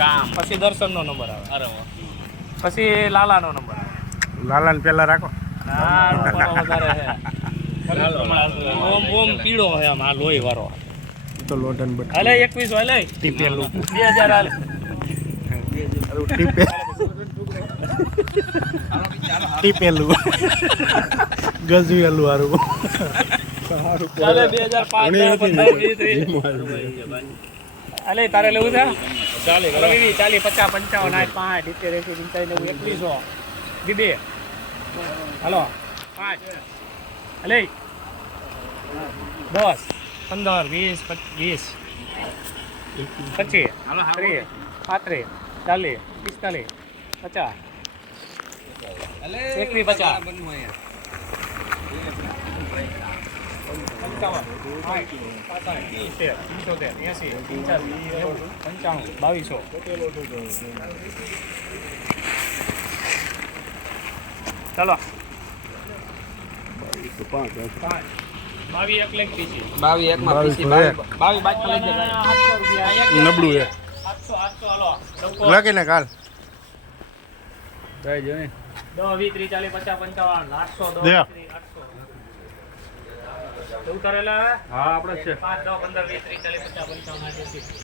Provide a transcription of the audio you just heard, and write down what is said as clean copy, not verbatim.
કામ પછી દર્શનનો નંબર આવે. અરે પછી લાલાનો નંબર આવે. લાલાને પેલા રાખો. ના વધારે છે. ઓમ ઓમ પીળો છે આમ આ લોહી વાળો. તો લોટન બટ હાલે 21 હાલે ટીપેલું 2000 હાલે. ટીપેલું ગજવેલું હારું. ચાલે 2005 હાલે તારે લેવું છે? ચાલે 40 50 55 60 65 70 80 85 90 2100 દીદી હાલો 5 હાલે 10 15 20 25 25 30 35 40 45 50 21 50 ચાલો 22 એક લેખ પીસી 22 એકમાં પીસી 22 બાજુ લઈ જાય 800 રૂપિયા નબળું છે 800 હાલો લખીને કાલ 10 20 30 40 50 55 800 દે. 10 800 ઉતારેલા હા આપણે છે 5 10 15 20 30 40 50 55 80